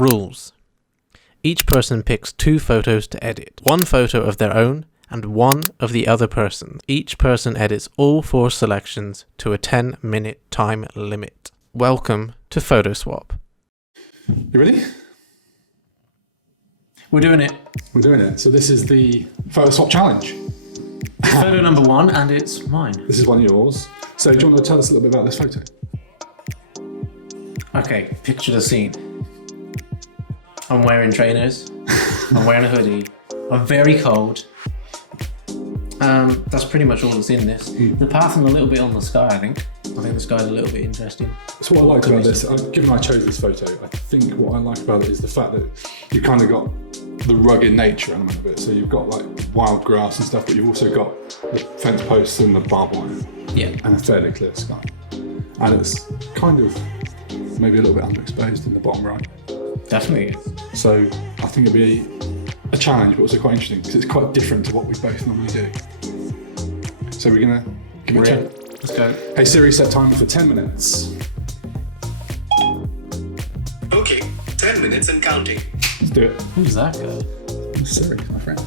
Rules. Each person picks 2 photos to edit. 1 photo of their own and 1 of the other person. Each person edits all 4 selections to a 10-minute time limit. Welcome to PhotoSwap. You ready? We're doing it. We're doing it. So this is the PhotoSwap challenge. Photo number 1, and it's mine. This is one of yours. So do you want to tell us a little bit about this photo? Okay, picture the scene. I'm wearing trainers. I'm wearing a hoodie. I'm very cold. That's pretty much all that's in this. The path and a little bit on the sky, I think. I think the sky's a little bit interesting. So what I like about this, given I chose this photo, I think what I like about it is the fact that you kind of got the rugged nature element of it. So you've got like wild grass and stuff, but you've also got the fence posts and the barbed wire. Yeah. And a fairly clear sky. And it's kind of maybe a little bit underexposed in the bottom right. Definitely. So I think it'd be a challenge, but also quite interesting because it's quite different to what we both normally do. So we're gonna give it a try. Let's go. Hey Siri, set timer for 10 minutes. Okay, 10 minutes and counting. Let's do it. Who's that guy? Siri, my friend.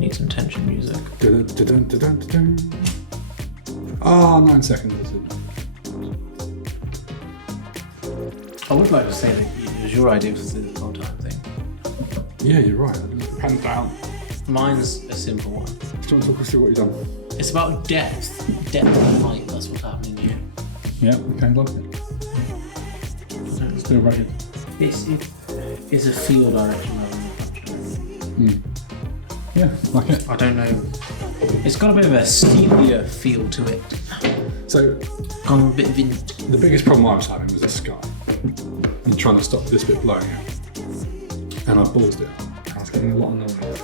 Need some tension music. Oh, 9 seconds. I would like to say that it was your idea for the whole time thing. Yeah, you're right. I didn't pen down. Mine's a simple one. Do you want to talk us through what you've done? It's about depth and height. That's what's happening here. Yeah, okay, like it. Let's do it rugged. It's a feel direction rather than a punch direction. Yeah, like it. I don't know. It's got a bit of a steepier feel to it. So, Gone a bit vintage. the biggest problem I was having was the sky. And trying to stop this bit blowing out. And I paused it. I was getting a lot of noise.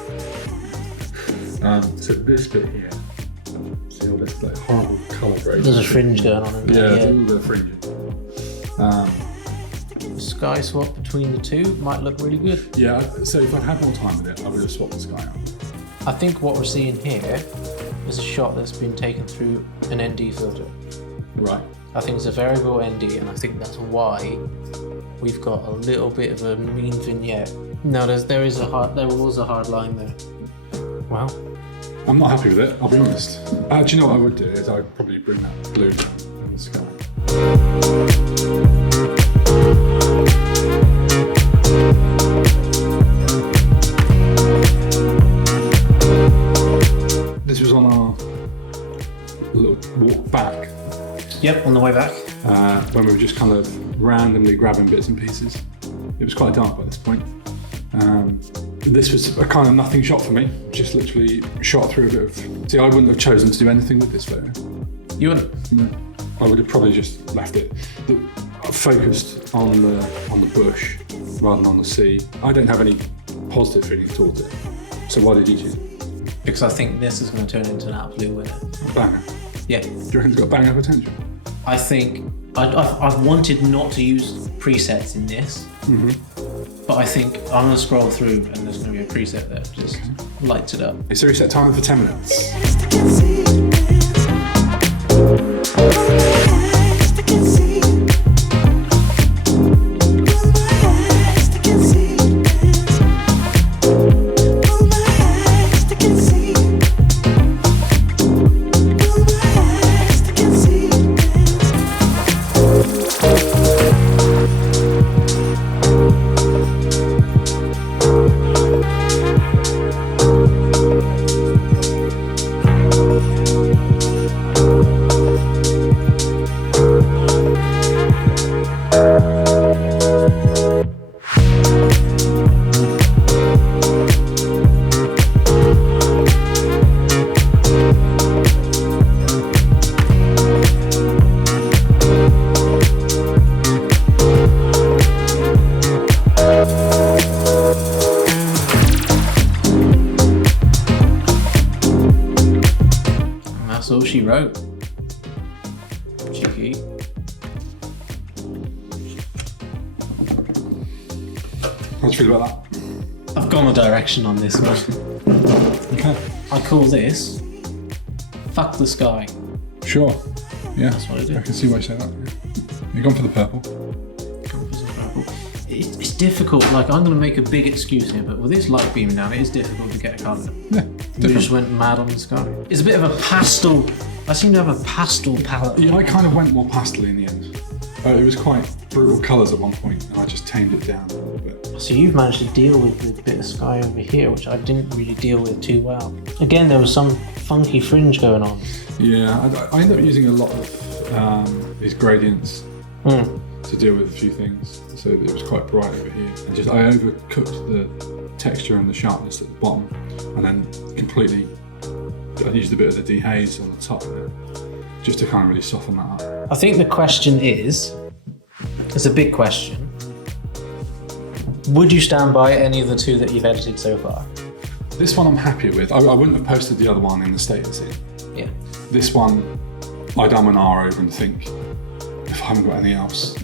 So this bit here, see all this like horrible colour grade. There's a fringe going on in Yeah, there. there's a little bit of fringing. Sky swap between the two might look really good. Yeah, so if I'd had more time with it, I would have swapped the sky out. I think what we're seeing here is a shot that's been taken through an ND filter. Right. I think it's a variable ND, and I think that's why we've got a little bit of a mean vignette. No, there was a hard line there. Wow. I'm not happy with it, I'll be honest. Do you know what I would do is I'd probably bring that blue down in the sky. This was on our little walk back. Yep, on the way back. When we were just kind of randomly grabbing bits and pieces. It was quite dark by this point. This was a kind of nothing shot for me. Just literally shot through a bit of... See, I wouldn't have chosen to do anything with this photo. You wouldn't? No. I would have probably just left it. Focused on the bush rather than on the sea. I don't have any positive feelings towards it. So why did you choose it? Because I think this is going to turn into an absolute winner. Banger. Yeah. Do you reckon it's got banger potential? I think I've wanted not to use presets in this, but I think I'm going to scroll through and there's going to be a preset that just lights it up. Okay, so we set timer for 10 minutes. That's all she wrote. Cheeky. How do you feel about that? I've gone a direction on this one. Okay. I call this Fuck the Sky. Sure. Yeah. That's what I do. I can see why you say that. Yeah. You've gone for the purple. It's difficult, like I'm going to make a big excuse here, but with this light beaming down, it is difficult to get a colour. Yeah. We just went mad on the sky. It's a bit of a pastel, I seem to have a pastel palette. Yeah, I kind of went more pastel in the end. It was quite brutal colours at one point, and I just tamed it down a little bit. So you've managed to deal with the bit of sky over here, which I didn't really deal with too well. Again, there was some funky fringe going on. Yeah, I ended up using a lot of these gradients to deal with a few things, so that it was quite bright over here. And just I overcooked the texture and the sharpness at the bottom, and then completely I used a bit of the dehaze on the top there, just to kind of really soften that up. I think the question is, it's a big question, would you stand by any of the two that you've edited so far? This one I'm happy with. I wouldn't have posted the other one in the state it's in. Yeah. This one, I'd an hour over and think, if I haven't got anything else.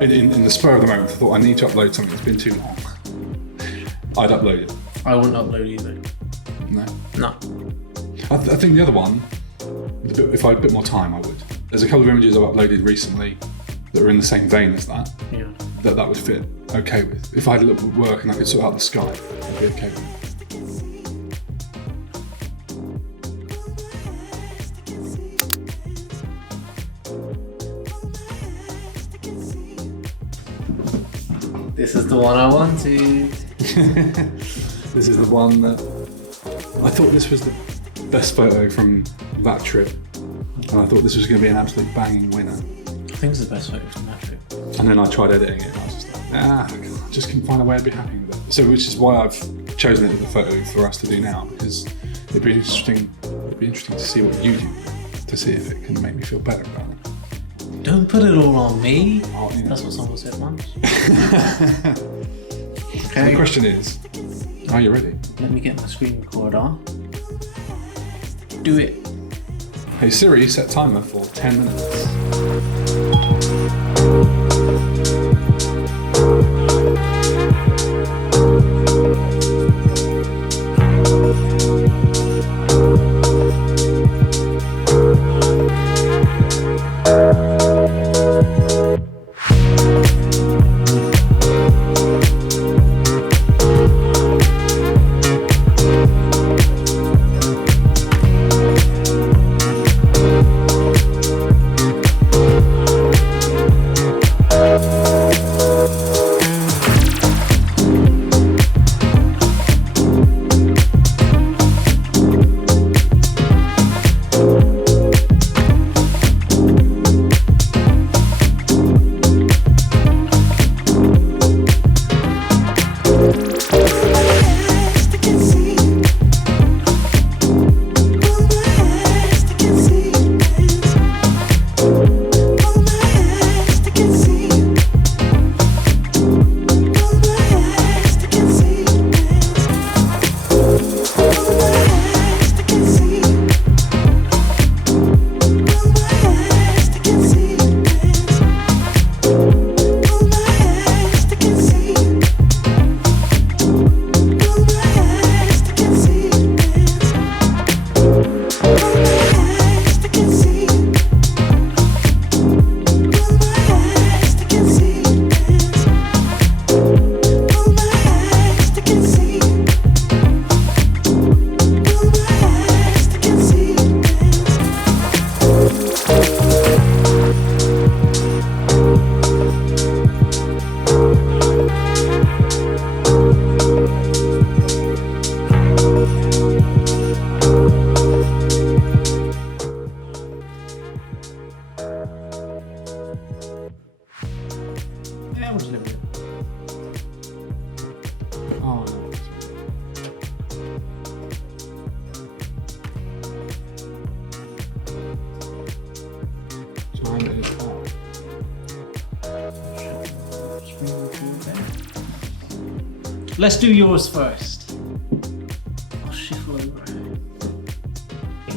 In the spur of the moment, I thought I need to upload something, it's been too long. I'd upload it. I wouldn't upload either. No. No. I think the other one, if I had a bit more time, I would. There's a couple of images I've uploaded recently that are in the same vein as that, Yeah. that would fit okay with. If I had a little bit of work and I could sort out the sky, I'd be okay with it. This is the one I wanted. This is the one that I thought this was the best photo from that trip, and I thought this was going to be an absolute banging winner. I think it's the best photo from that trip. And then I tried editing it, and I was just like, I just couldn't find a way I'd be happy with it. So, which is why I've chosen it as a photo for us to do now, because it'd be interesting to see what you do, to see if it can make me feel better about it. Don't put it all on me. Oh, you know. That's what someone said once. So the question is, are you ready? Let me get my screen recorder. Do it. Hey Siri, set timer for 10 minutes. it. Oh no. Time is up. Let's do yours first. I'll shuffle over.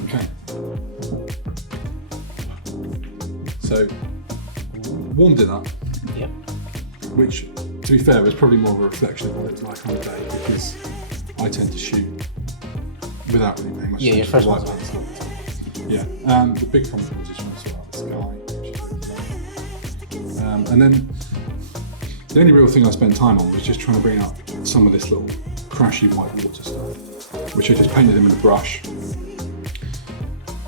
Okay. So, warmed it up, Yep. which, to be fair, was probably more of a reflection of what it's like on the day, because I tend to shoot without really paying much Yeah, your attention first to one's light balance. Yeah. The big problem was just trying to sort out the sky, which is really low. And then the only real thing I spent time on was just trying to bring up some of this little crashy white water stuff, which I just painted in with a brush,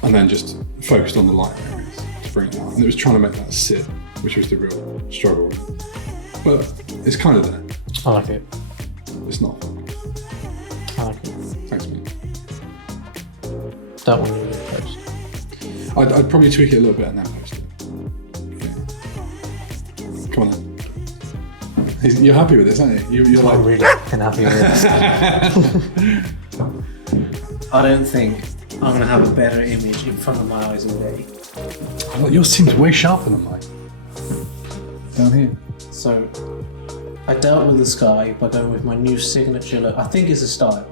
and then just focused on the light areas to bring it out. And it was trying to make that sit, which was the real struggle. But it's kind of there. I like it. It's not fun. I like it. Thanks, mate. That one you will post. I'd probably tweak it a little bit and then post it. Yeah. Come on then. You're happy with this, aren't you? You're I'm like, really fucking happy with this. I don't think I'm going to have a better image in front of my eyes all day. yours seems way sharper than mine. Down here. So, I dealt with the sky by going with my new signature look. I think it's a style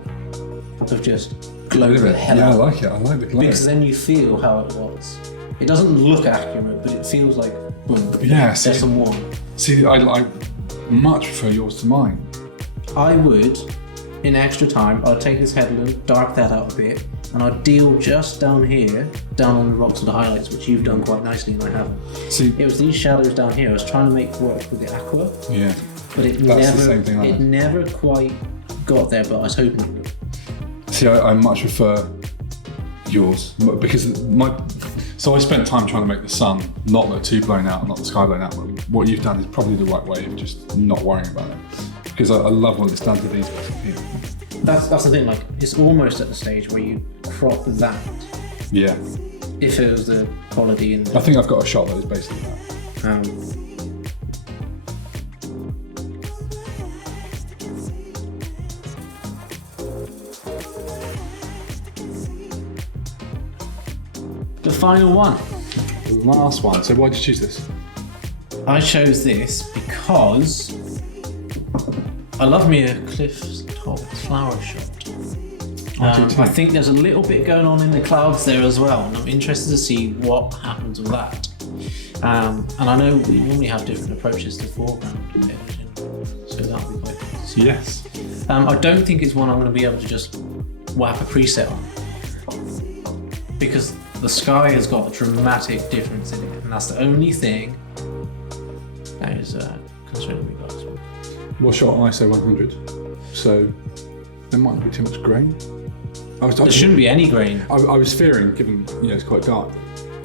of just glow the hell Yeah, I out. like it. I like the glow. Because then you feel how it was. It doesn't look accurate, but it feels like, boom, Yeah, there's some warmth. See, I much prefer yours to mine. I would, in extra time, I'd take this headland, dark that out a bit, and I'd deal just down here, down on the rocks with the highlights, which you've done quite nicely and I haven't. See, It was these shadows down here I was trying to make work with the aqua, yeah. but it That's the same thing I like. never quite got there, but I was hoping it would. See, I much prefer yours because so I spent time trying to make the sun not look too blown out, not the sky blown out. But what you've done is probably the right way of just not worrying about it, because I love what it's done to these bits here. That's the thing, like, it's almost at the stage where you crop that, Yeah, if it was the quality in I think I've got a shot that is basically that. The final one. The last one. So why did you choose this? I chose this because I love me a cliff top flower shot. I think there's a little bit going on in the clouds there as well, and I'm interested to see what happens with that. And I know we normally have different approaches to foreground editing, so that'll be quite good to see. Yes. I don't think it's one I'm going to be able to just whap a preset on, because the sky has got a dramatic difference in it, and that's the only thing that is concerning me, guys. Well, shot ISO 100, so there might not be too much grain. There shouldn't be any grain. I was fearing, given it's quite dark,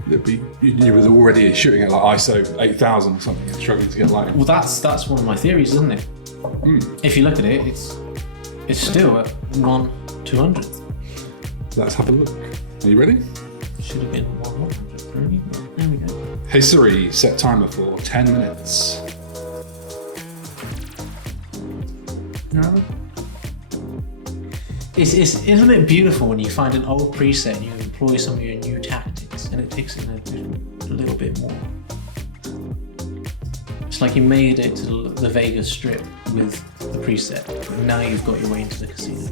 that you were already shooting at like ISO 8000 or something and struggling to get light. Well, that's one of my theories, isn't it? If you look at it, it's still at 1/200th. Let's have a look. Are you ready? Should have been 1/100th. There we go. Hey Siri, set timer for 10 minutes. No. It's isn't it beautiful when you find an old preset and you employ some of your new tactics and it takes it a little bit more. It's like you made it to the Vegas Strip with the preset, but now you've got your way into the casino.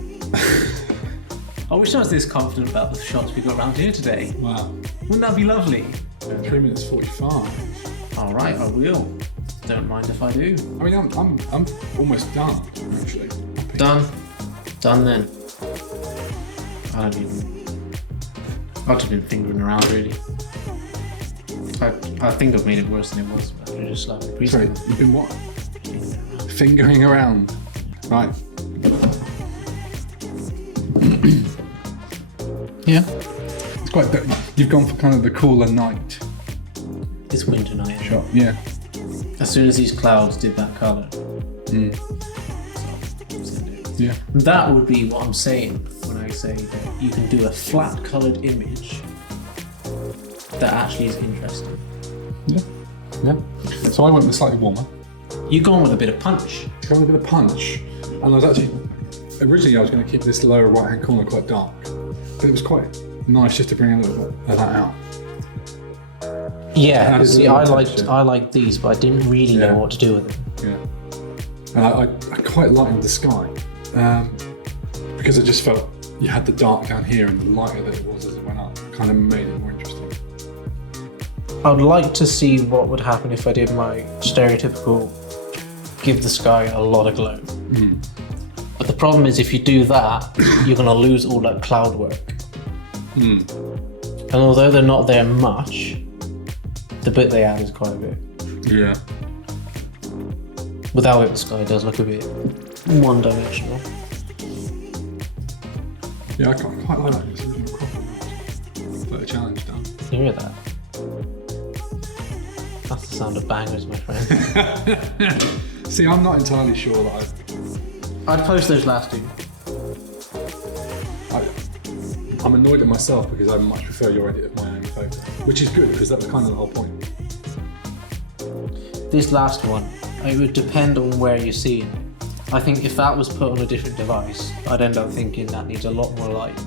I wish I was this confident about the shots we got around here today. Wow. Wouldn't that be lovely? 3 minutes 45. All right, I will. Don't mind if I do. I mean, I'm almost done, actually. Happy. Done then. I've just been fingering around really. I think I've made it worse than it was after just slapped the preset. Sorry, you've been what? Fingering around. Right. Yeah. It's quite good. You've gone for kind of the cooler night It's winter night. shot. Yeah. As soon as these clouds did that colour. Yeah. That would be what I'm saying when I say that you can do a flat coloured image that actually is interesting. Yeah. Yeah. So I went with slightly warmer. You gone with a bit of punch. Gone with a bit of punch. And I was actually, originally I was going to keep this lower right hand corner quite dark, but it was quite nice just to bring a little bit of that out. Yeah, see, I liked these, but I didn't really know what to do with them. Yeah. And I quite lightened the sky, because I just felt you had the dark down here and the lighter that it was as it went up kind of made it more interesting. I'd like to see what would happen if I did my stereotypical give the sky a lot of glow. But the problem is if you do that, you're going to lose all that cloud work. And although they're not there much, the bit they add is quite a bit. Yeah. Without it, the sky does look a bit one-dimensional. Yeah, I quite like that. It's a little proper. Like a challenge done. You hear that? That's the sound of bangers, my friend. See, I'm not entirely sure that I'd post those last two. I'm annoyed at myself because I much prefer your edit of my own photo, which is good because that was kind of the whole point. This last one, it would depend on where you're seeing it. I think if that was put on a different device, I'd end up thinking that needs a lot more light.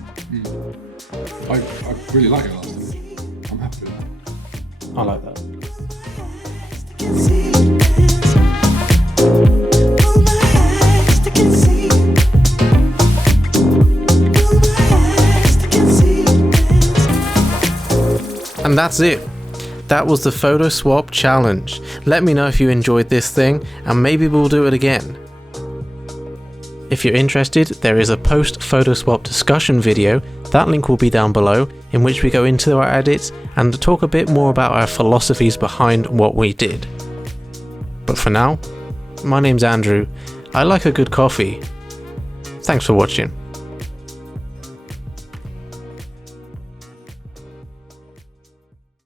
I really like it last image. I'm happy with that. I like that. And that's it. That was the photo swap challenge. Let me know if you enjoyed this thing, and maybe we'll do it again. If you're interested, there is a post-photoswap discussion video, that link will be down below, in which we go into our edits and talk a bit more about our philosophies behind what we did. But for now, my name's Andrew. I like a good coffee. Thanks for watching.